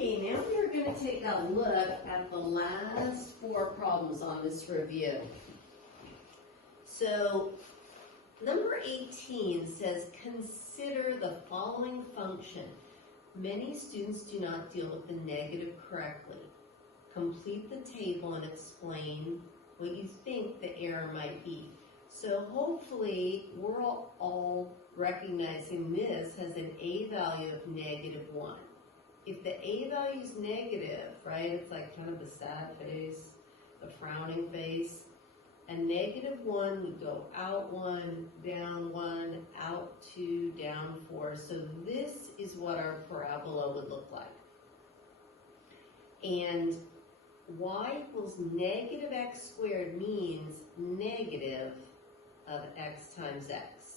Okay, now we are going to take a look at the last 4 problems on this review. So, number 18 says, consider the following function. Many students do not deal with the negative correctly. Complete the table and explain what you think the error might be. So hopefully we're all recognizing this has an A value of -1. If the A value is negative, right, it's like kind of the sad face, the frowning face. A -1 would go out 1, down 1, out 2, down 4. So this is what our parabola would look like. And y equals -x squared means negative of x times x.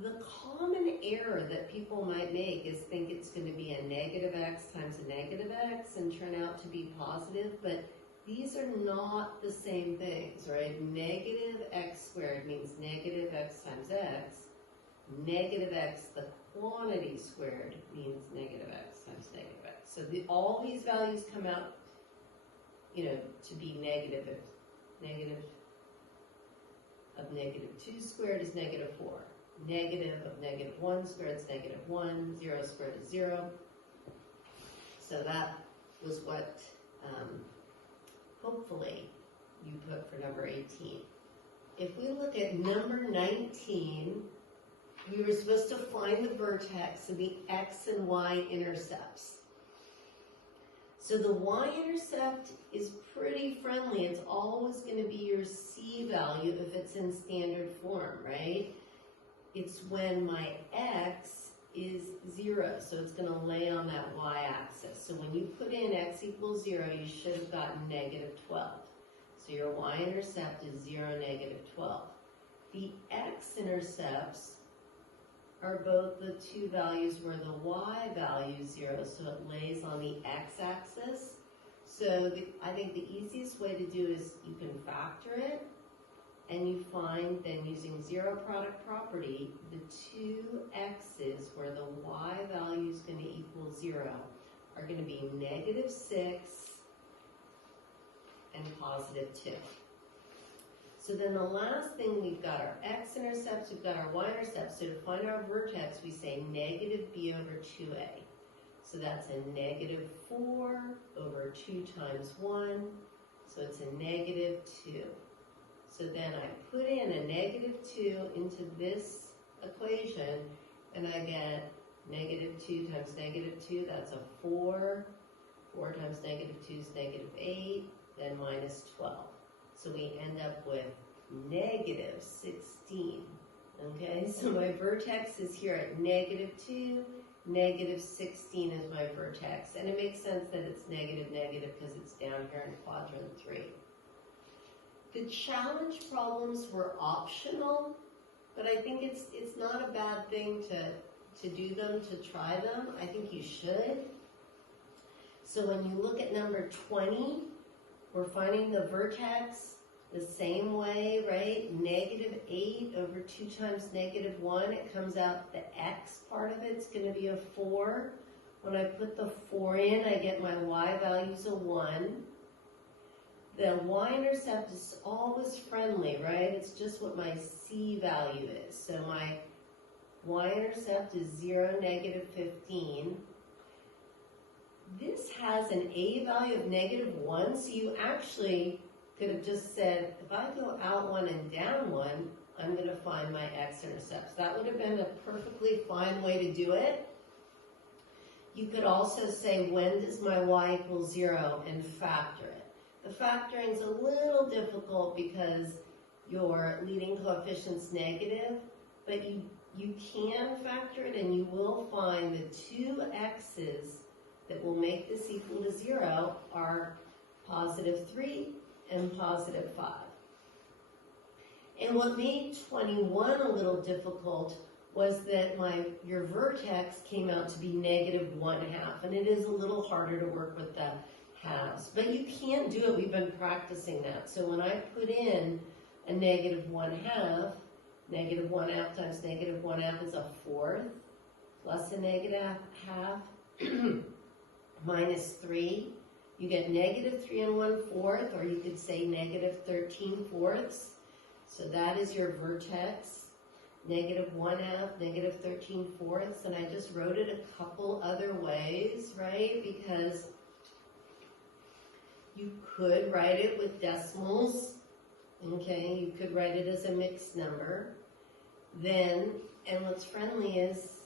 The common error that people might make is think it's going to be a -x times a -x and turn out to be positive, but these are not the same things, right? Negative x squared means negative x times x. Negative x, the quantity squared, means negative x times negative x. So all these values come out, to be negative. Negative of -2 squared is -4. Negative of -1 squared is -1. 0 squared is 0. So that was what hopefully you put for number 18. If we look at number 19, we were supposed to find the vertex of the x and y intercepts. So the y-intercept is pretty friendly. It's always going to be your c value if it's in standard form, right? It's when my x is 0, so it's going to lay on that y-axis. So when you put in x equals 0, you should have gotten -12. So your y-intercept is 0, -12. The x-intercepts are both the two values where the y value is 0, so it lays on the x-axis. So I think the easiest way to do is you can factor it, and you find then using zero product property, the two x's where the y value is going to equal 0 are going to be -6 and +2. So then the last thing, we've got our x-intercepts, we've got our y-intercepts. So to find our vertex, we say -b over 2a. So that's a -4 over 2 times 1. So it's a -2. So then I put in a -2 into this equation, and I get -2 times -2, that's a 4. 4 times -2 is -8, then -12. So we end up with -16. Okay, so my vertex is here at -2, -16 is my vertex. And it makes sense that it's negative because it's down here in quadrant 3. The challenge problems were optional, but I think it's not a bad thing to do them, to try them. I think you should. So when you look at number 20, we're finding the vertex the same way, right? -8 over 2 times -1. It comes out the x part of it's going to be a 4. When I put the 4 in, I get my y value's a 1. The y-intercept is always friendly, right? It's just what my c value is. So my y-intercept is 0, -15. This has an a value of -1, so you actually could have just said, if I go out 1 and down 1, I'm going to find my x-intercepts. That would have been a perfectly fine way to do it. You could also say, when does my y equal 0, and factor it. The factoring is a little difficult because your leading coefficient's negative, but you can factor it, and you will find the two x's that will make this equal to 0 are +3 and +5. And what made 21 a little difficult was that your vertex came out to be -1/2, and it is a little harder to work with the halves. But you can do it. We've been practicing that. So when I put in a -1/2, -1/2 times -1/2 is a 4th, plus a -1/2 minus 3. You get negative 3 1/4, or you could say negative 13/4. So that is your vertex, negative 1/2, negative 13/4. And I just wrote it a couple other ways, right? Because you could write it with decimals, okay? You could write it as a mixed number. Then, and what's friendly is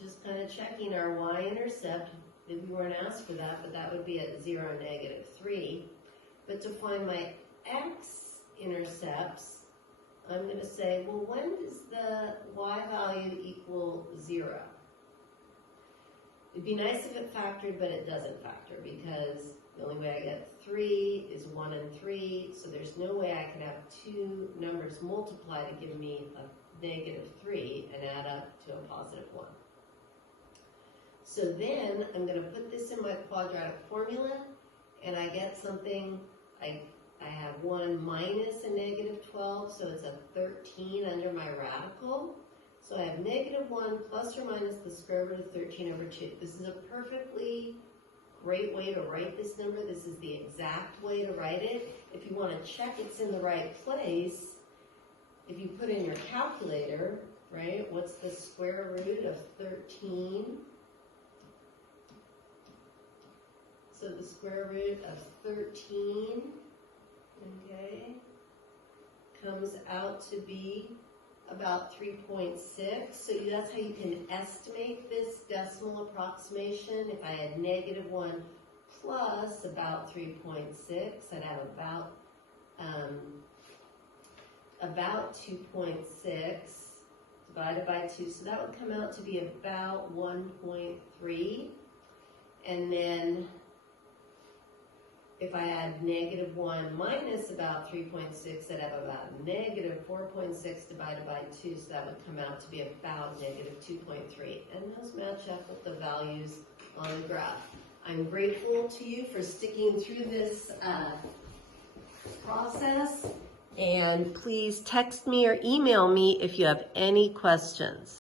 just kind of checking our y-intercept. We weren't asked for that, but that would be at 0, negative 3. But to find my x-intercepts, I'm going to say, well, when does the y value equal 0? It'd be nice if it factored, but it doesn't factor, because the only way I get 3 is 1 and 3, so there's no way I could have two numbers multiply to give me a negative 3 and add up to a positive 1. So then I'm going to put this in my quadratic formula, and I get something, I have 1 minus a negative 12, so it's a 13 under my radical. So I have negative 1 plus or minus the square root of 13 over 2. This is a perfectly great way to write this number. This is the exact way to write it. If you want to check it's in the right place, if you put in your calculator, right, what's the square root of 13? So the square root of 13, okay, comes out to be about 3.6. So that's how you can estimate this decimal approximation. If I had negative 1 plus about 3.6, I'd have about 2.6 divided by 2. So that would come out to be about 1.3. And then if I add negative 1 minus about 3.6, I'd have about negative 4.6 divided by 2, so that would come out to be about negative 2.3. And those match up with the values on the graph. I'm grateful to you for sticking through this process, and please text me or email me if you have any questions.